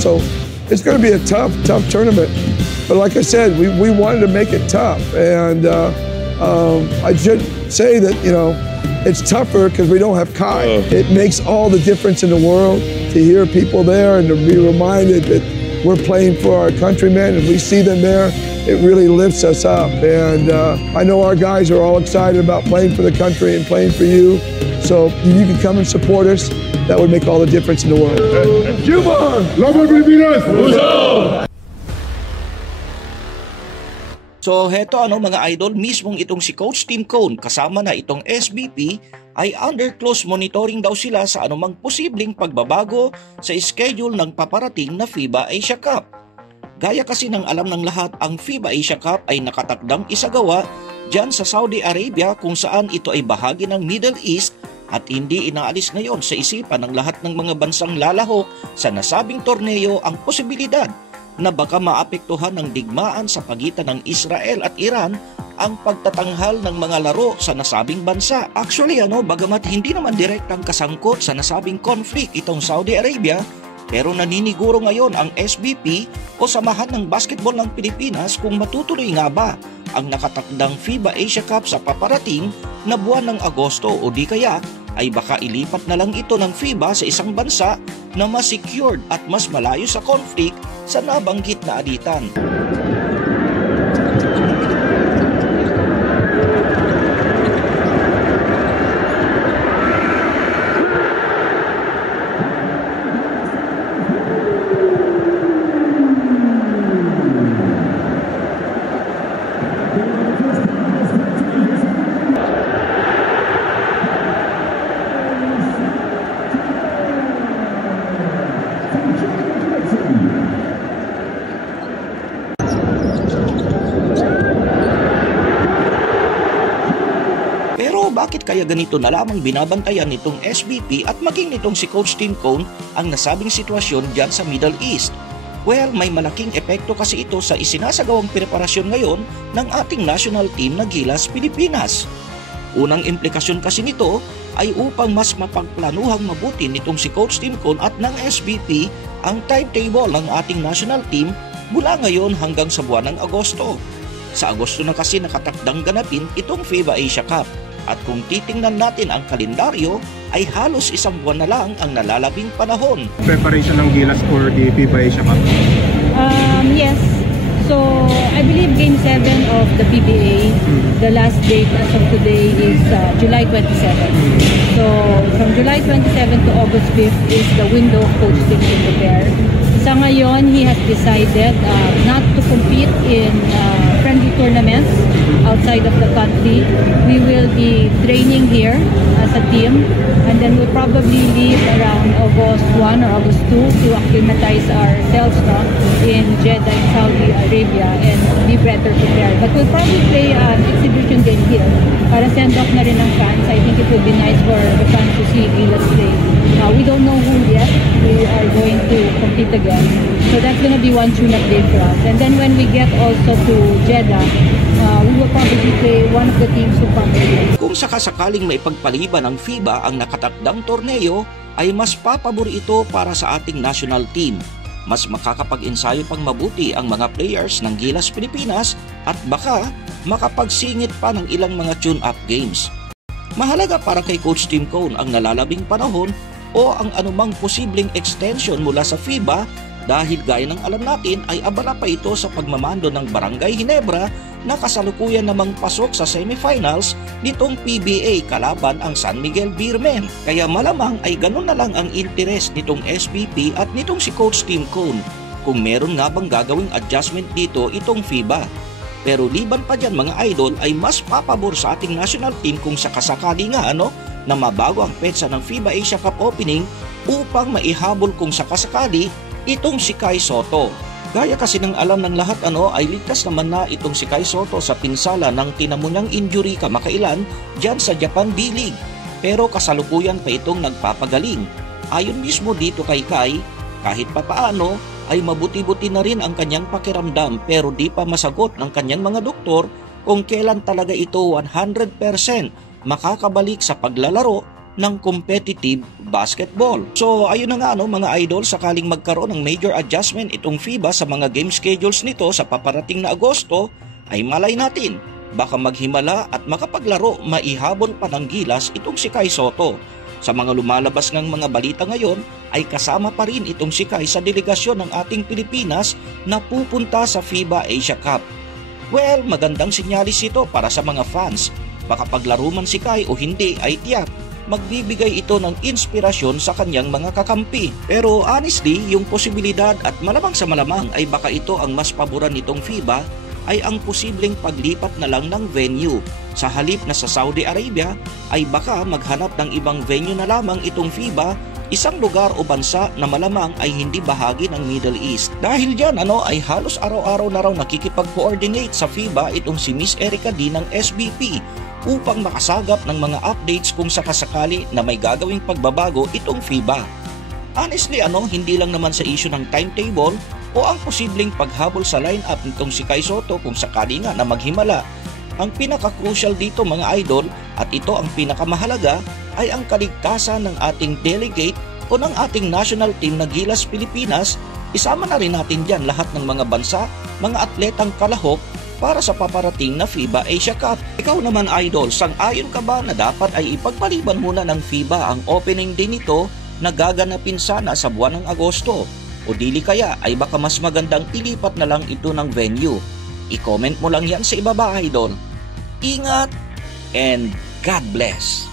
So it's going to be a tough tournament. But like I said, we wanted to make it tough. And I should say that, you know, it's tougher because we don't have Kai. It makes all the difference in the world to hear people there and to be reminded that we're playing for our countrymen, and we see them there. It really lifts us up. And I know our guys are all excited about playing for the country and playing for you. So if you can come and support us, that would make all the difference in the world. Cuba! Laban Pilipinas! So heto mga idol, mismong itong si Coach Tim Cone kasama na itong SBP ay under close monitoring daw sila sa anumang posibleng pagbabago sa schedule ng paparating na FIBA Asia Cup. Gaya kasi ng alam ng lahat, ang FIBA Asia Cup ay nakatakdang isagawa dyan sa Saudi Arabia kung saan ito ay bahagi ng Middle East at hindi inaalis ngayon sa isipan ng lahat ng mga bansang lalahok sa nasabing torneo ang posibilidad na baka maapektuhan ng digmaan sa pagitan ng Israel at Iran ang pagtatanghal ng mga laro sa nasabing bansa. Actually, bagamat hindi naman direktang kasangkot sa nasabing conflict itong Saudi Arabia, pero naniniguro ngayon ang SBP o Samahan ng Basketball ng Pilipinas kung matutuloy nga ba ang nakatakdang FIBA Asia Cup sa paparating na buwan ng Agosto o di kaya ay baka ilipat na lang ito ng FIBA sa isang bansa na mas secured at mas malayo sa conflict sa nabanggit na alitan. Bakit kaya ganito na lamang binabantayan nitong SBP at maging nitong si Coach Tim Cone ang nasabing sitwasyon dyan sa Middle East? Well, may malaking epekto kasi ito sa isinasagawang preparasyon ngayon ng ating national team na Gilas Pilipinas. Unang implikasyon kasi nito ay upang mas mapagplanuhang mabuti nitong si Coach Tim Cone at ng SBP ang timetable ng ating national team mula ngayon hanggang sa buwan ng Agosto. Sa Agosto na kasi nakatakdang ganapin itong FIBA Asia Cup. At kung titingnan natin ang kalendaryo, ay halos isang buwan na lang ang nalalabing panahon. Preparation ng Gilas for the FIBA Asia Cup? Yes. So, I believe Game 7 of the PBA, the last date as of today is July 27. So, from July 27 to August 5th is the window of Coach Tim to prepare. Sa ngayon, he has decided not to compete in friendly tournaments outside of the country. We will be training here as a team, and then we'll probably leave around August 1 or August 2 to acclimatize ourselves in Jeddah, in Saudi Arabia, and be better prepared. But we'll probably play an exhibition game here para send off na rin ng fans. I think it would be nice for the fans to see Gilas play. We don't know who yet we are going to compete against. So that's going to be one tune-up day for us. And then when we get also to Jeddah, we will probably play one of the teams who come here. Kung sakasakaling maipagpaliban ng FIBA ang nakatakdang torneo, ay mas papabor ito para sa ating national team. Mas makakapag-ensayo pang mabuti ang mga players ng Gilas Pilipinas at baka makapagsingit pa ng ilang mga tune-up games. Mahalaga para kay Coach Tim Cone ang nalalabing panahon o ang anumang posibleng extension mula sa FIBA dahil gaya ng alam natin ay abala pa ito sa pagmamando ng Barangay Ginebra na kasalukuyan namang pasok sa semifinals nitong PBA kalaban ang San Miguel Beermen. Kaya malamang ay ganun na lang ang interes nitong SBP at nitong si Coach Tim Cone kung meron nga bang gagawing adjustment dito itong FIBA. Pero liban pa dyan mga idol ay mas papabor sa ating national team kung sakasakali nga na mabago ang petsa ng FIBA Asia Cup opening upang maihabol kung sakasakali itong si Kai Sotto. Gaya kasi ng alam ng lahat ay ligtas naman na itong si Kai Sotto sa pinsala ng tinamunang injury kamakailan dyan sa Japan D-League. Pero kasalukuyan pa itong nagpapagaling. Ayon mismo dito kay Kai, kahit papaano ay mabuti-buti na rin ang kanyang pakiramdam pero di pa masagot ng kanyang mga doktor kung kailan talaga ito 100% makakabalik sa paglalaro ng competitive basketball. So ayun na nga mga idol, sakaling magkaroon ng major adjustment itong FIBA sa mga game schedules nito sa paparating na Agosto, ay malay natin, baka maghimala at makapaglaro maihabol pa ng Gilas itong si Kai Sotto. Sa mga lumalabas ng mga balita ngayon ay kasama pa rin itong si Kai sa delegasyon ng ating Pilipinas na pupunta sa FIBA Asia Cup. Well, magandang sinyalis ito para sa mga fans. Baka paglaro man si Kai o hindi ay tiyak, magbibigay ito ng inspirasyon sa kanyang mga kakampi. Pero honestly, yung posibilidad at malamang sa malamang ay baka ito ang mas paboran nitong FIBA ay ang posibleng paglipat na lang ng venue. Sa halip na sa Saudi Arabia ay baka maghanap ng ibang venue na lamang itong FIBA, isang lugar o bansa na malamang ay hindi bahagi ng Middle East. Dahil dyan ay halos araw-araw na raw nakikipag-coordinate sa FIBA itong si Miss Erica D ng SBP upang makasagap ng mga updates kung sakasakali na may gagawing pagbabago itong FIBA. Honestly hindi lang naman sa issue ng timetable o ang posibleng paghabol sa lineup nitong si Kai Sotto kung sakali nga na maghimala. Ang pinaka-crucial dito mga idol at ito ang pinakamahalaga ay ang kaligtasan ng ating delegate o ng ating national team na Gilas Pilipinas. Isama na rin natin dyan lahat ng mga bansa, mga atletang kalahok para sa paparating na FIBA Asia Cup. Ikaw naman idol, sang-ayon ka ba na dapat ay ipagpaliban muna ng FIBA ang opening day nito na gaganapin sana sa buwan ng Agosto? O dili kaya ay baka mas magandang ilipat na lang ito ng venue? I-comment mo lang yan sa ibaba idol. Ingat and God bless!